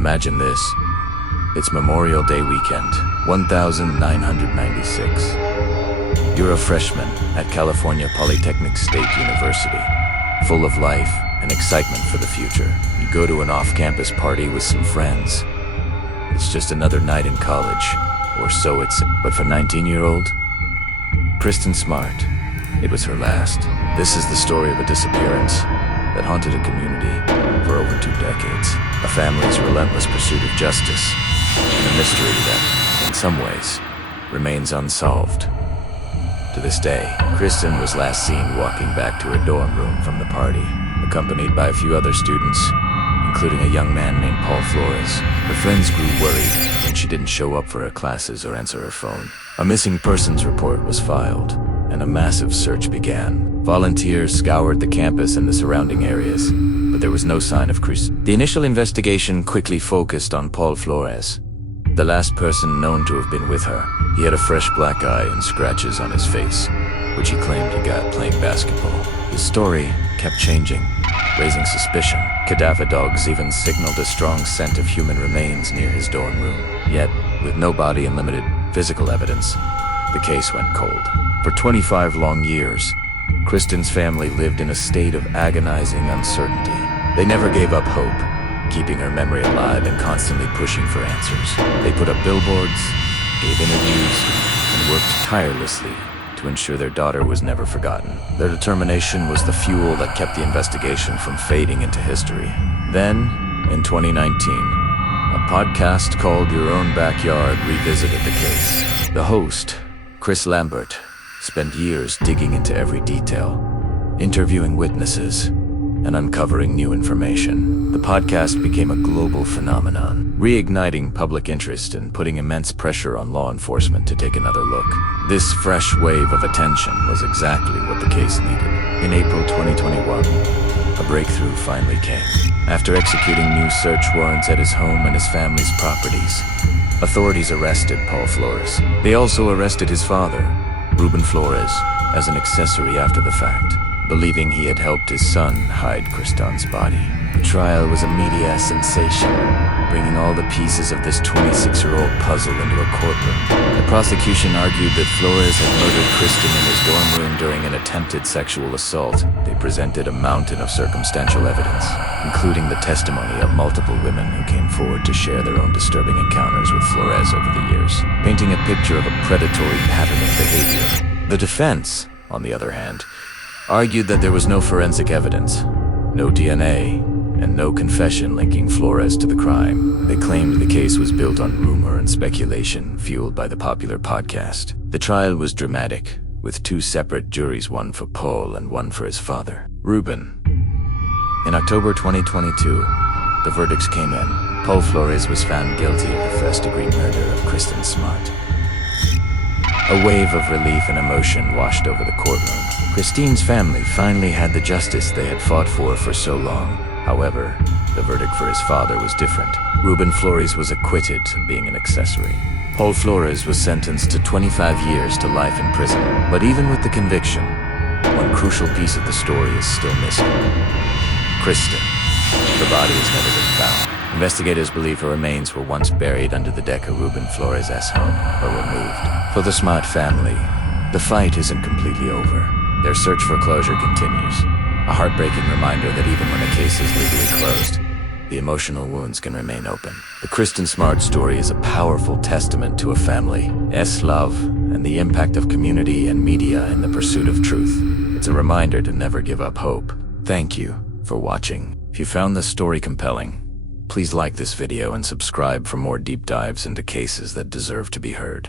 Imagine this. It's Memorial Day weekend, 1996. You're a freshman at California Polytechnic State University, full of life and excitement for the future. You go to an off-campus party with some friends. It's just another night in college, or so it's. But for 19-year-old Kristin Smart, it was her last. This is the story of a disappearance that haunted a community for over 2 decades. A family's relentless pursuit of justice, and a mystery that, in some ways, remains unsolved. To this day, Kristin was last seen walking back to her dorm room from the party, accompanied by a few other students, including a young man named Paul Flores. Her friends grew worried when she didn't show up for her classes or answer her phone. A missing persons report was filed, and a massive search began. Volunteers scoured the campus and the surrounding areas, but there was no sign of Kristin. The initial investigation quickly focused on Paul Flores, the last person known to have been with her. He had a fresh black eye and scratches on his face, which he claimed he got playing basketball. His story kept changing, raising suspicion. Cadaver dogs even signaled a strong scent of human remains near his dorm room. Yet, with no body and limited physical evidence, the case went cold. For 25 long years, Kristin's family lived in a state of agonizing uncertainty. They never gave up hope, keeping her memory alive and constantly pushing for answers. They put up billboards, gave interviews, and worked tirelessly to ensure their daughter was never forgotten. Their determination was the fuel that kept the investigation from fading into history. Then, in 2019, a podcast called Your Own Backyard revisited the case. The host, Chris Lambert, spent years digging into every detail, interviewing witnesses, and uncovering new information. The podcast became a global phenomenon, reigniting public interest and putting immense pressure on law enforcement to take another look. This fresh wave of attention was exactly what the case needed. In April 2021, a breakthrough finally came. After executing new search warrants at his home and his family's properties, authorities arrested Paul Flores. They also arrested his father, Ruben Flores, as an accessory after the fact, believing he had helped his son hide Kristin's body. The trial was a media sensation, bringing all the pieces of this 26-year-old puzzle into a courtroom. The prosecution argued that Flores had murdered Kristin in his dorm room during an attempted sexual assault. They presented a mountain of circumstantial evidence, including the testimony of multiple women who came forward to share their own disturbing encounters with Flores over the years, painting a picture of a predatory pattern of behavior. The defense, on the other hand, argued that there was no forensic evidence, no DNA, and no confession linking Flores to the crime. They claimed the case was built on rumor and speculation fueled by the popular podcast. The trial was dramatic, with 2 separate juries, one for Paul and one for his father, Ruben. In October 2022, the verdicts came in. Paul Flores was found guilty of the first-degree murder of Kristin Smart. A wave of relief and emotion washed over the courtroom. Kristin's family finally had the justice they had fought for so long. However, the verdict for his father was different. Ruben Flores was acquitted of being an accessory. Paul Flores was sentenced to 25 years to life in prison. But even with the conviction, one crucial piece of the story is still missing. Kristin. The body has never been found. Investigators believe her remains were once buried under the deck of Ruben Flores' home, or removed. For the Smart family, the fight isn't completely over. Their search for closure continues. A heartbreaking reminder that even when a case is legally closed, the emotional wounds can remain open. The Kristin Smart story is a powerful testament to a family's love and the impact of community and media in the pursuit of truth. It's a reminder to never give up hope. Thank you for watching. If you found this story compelling, please like this video and subscribe for more deep dives into cases that deserve to be heard.